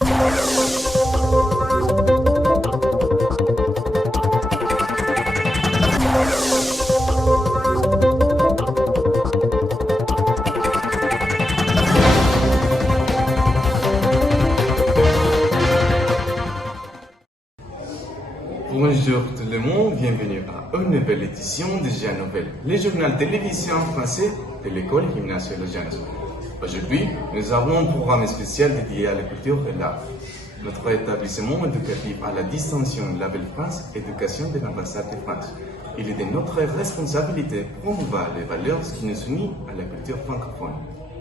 Bonjour tout le monde, bienvenue à une nouvelle édition de Jean Nouvel, le journal télévisé en français de l'école gymnasiale de Jean. Aujourd'hui, nous avons un programme spécial dédié à la culture et l'art. Notre établissement éducatif à la distinction Label France, éducation de l'ambassade de France. Il est de notre responsabilité de promouvoir les valeurs qui nous unissent à la culture francophone.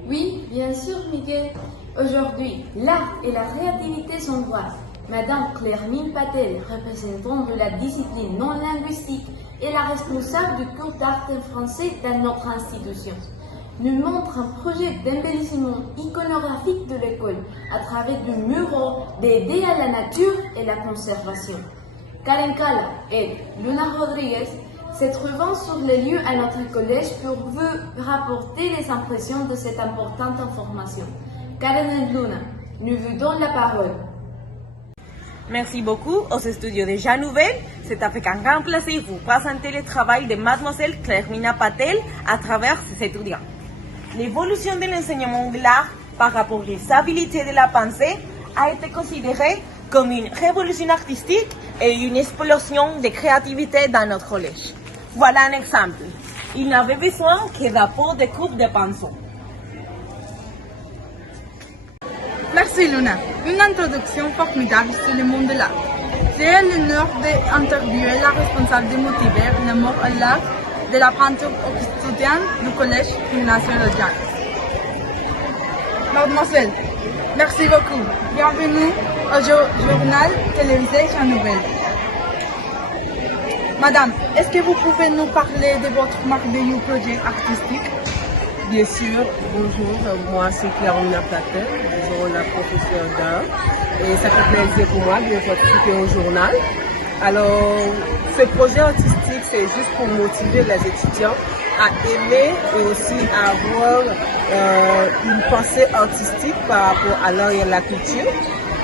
Oui, bien sûr, Miguel. Aujourd'hui, l'art et la créativité sont voix. Madame Claire-Mine Patel, représentante de la discipline non linguistique et la responsable du cours d'art en français dans notre institution, nous montre un projet d'embellissement iconographique de l'école à travers des muraux dédiés à la nature et la conservation. Karen Kala et Luna Rodriguez se trouvant sur les lieux à notre collège pour vous rapporter les impressions de cette importante information. Karen et Luna, nous vous donnons la parole. Merci beaucoup aux studios de Jean Nouvel. C'est avec un grand plaisir de vous présenter le travail de Mademoiselle Claire-Mine Patel à travers ses étudiants. L'évolution de l'enseignement de l'art par rapport aux habiletés de la pensée a été considérée comme une révolution artistique et une explosion de créativité dans notre collège. Voilà un exemple. Il n'avait besoin que d'apports de coupes de pinceau. Merci Luna. Une introduction formidable sur le monde de l'art. J'ai l'honneur d'interviewer la responsable de motiver l'amour à l'art de la peinture aux étudiants du collège gymnasial de Jean. Mademoiselle, merci beaucoup. Bienvenue au journal télévisé Jean Nouvel. Madame, est-ce que vous pouvez nous parler de votre merveilleux projet artistique? Bien sûr, bonjour, moi c'est Claire-Mine Patel, disons la professeure d'art, et ça fait plaisir pour moi de participer au journal. Alors, ce projet artistique, c'est juste pour motiver les étudiants à aimer et aussi à avoir une pensée artistique par rapport à l'art et à la culture.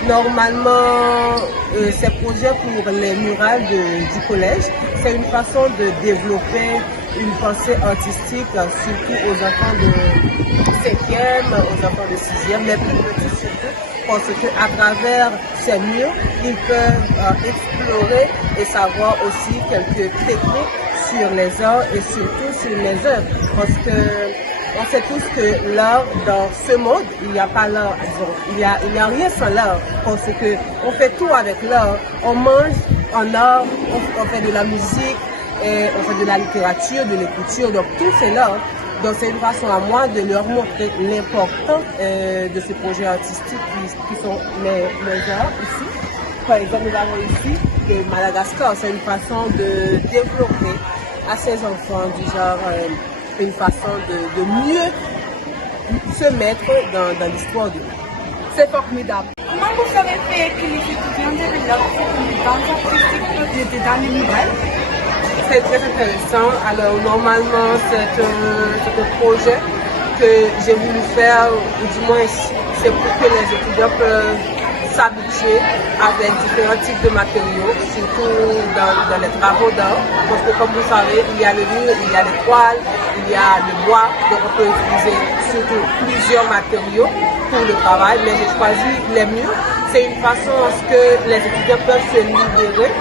Normalement, ces projets pour les murales du collège, c'est une façon de développer une pensée artistique, surtout aux enfants de 5e, aux enfants de 6e, les plus petits surtout, parce qu'à travers ces murs, ils peuvent explorer et savoir aussi quelques techniques sur les arts et surtout sur les œuvres, parce que on sait tous que l'art, dans ce monde, il n'y a pas l'art, il n'y a rien sans l'art, parce que on fait tout avec l'art, on mange en art, on fait de la musique, et on fait de la littérature, de l'écriture, donc tout c'est l'art. Donc c'est une façon à moi de leur montrer l'importance de ce projet artistique qui sont les arts ici. Par exemple, nous avons ici de Madagascar, c'est une façon de développer à ces enfants du genre une façon de mieux se mettre dans l'histoire de l'art. C'est formidable. Comment vous avez fait que les étudiants développent cette compétence artistique projetée dans les nouvelles? C'est très intéressant. Alors normalement c'est un projet que j'ai voulu faire, ou du moins c'est pour que les étudiants peuvent s'habituer avec différents types de matériaux, surtout dans les travaux d'art, parce que comme vous savez, il y a le mur, il y a les toiles, il y a le bois, donc on peut utiliser surtout plusieurs matériaux pour le travail, mais j'ai choisi les murs. C'est une façon à ce que les étudiants peuvent se libérer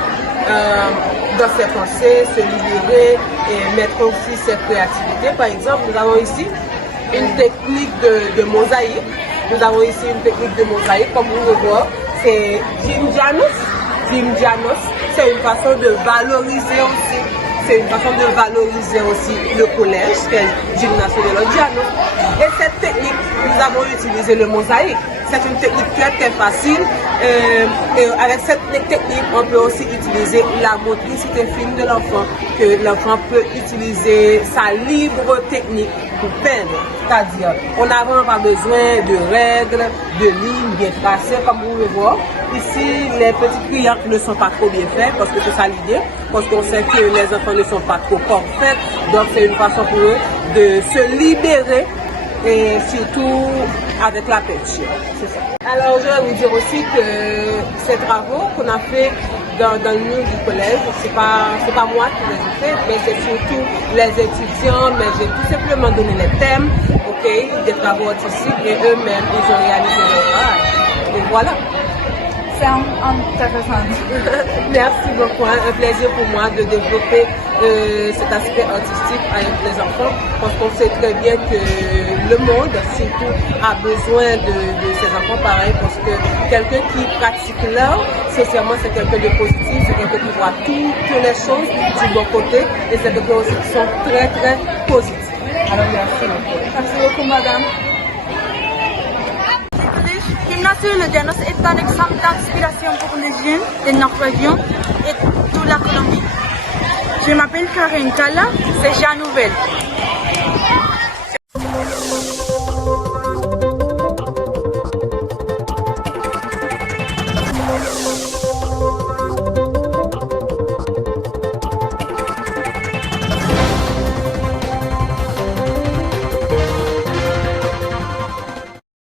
dans ses pensées, se libérer et mettre aussi ses créativités. Par exemple, nous avons ici une technique de mosaïque. Nous avons ici une technique de mosaïque, comme vous le voyez, c'est Jim Janos. Jim Janos, c'est une façon de valoriser aussi. C'est une façon de valoriser aussi le collège, qui est le gymnasium de Janos. Et cette technique, nous avons utilisé le mosaïque. C'est une technique très très facile. Et avec cette technique, on peut aussi utiliser la motricité fine de l'enfant, que l'enfant peut utiliser sa libre technique pour peindre. C'est-à-dire, on n'a vraiment pas besoin de règles, de lignes bien tracées, comme vous le voyez. Ici, les petites cuillères ne sont pas trop bien faites, parce que c'est ça l'idée, parce qu'on sait que les enfants ne sont pas trop parfaits. Donc, c'est une façon pour eux de se libérer et surtout avec la peinture. C'est ça. Alors, je vais vous dire aussi que ces travaux qu'on a fait dans le mur du collège, c'est pas moi qui les ai fait, mais c'est surtout les étudiants, mais j'ai tout simplement donné les thèmes, des travaux artistiques, et eux-mêmes, ils ont réalisé leur travail. Et voilà. C'est intéressant. Merci beaucoup. Un plaisir pour moi de développer cet aspect artistique avec les enfants, parce qu'on sait très bien que le monde, surtout, a besoin de ces enfants pareils, parce que quelqu'un qui pratique l'art, socialement, c'est quelqu'un de positif, c'est quelqu'un qui voit toutes les choses du bon côté, et c'est quelqu'un aussi qui sont très, très positifs. Alors, merci beaucoup. Merci beaucoup, madame. Gymnasio Los Llanos est un exemple d'inspiration pour les jeunes de notre région et de la Colombie. Je m'appelle Karen Kala, c'est Jean Nouvel.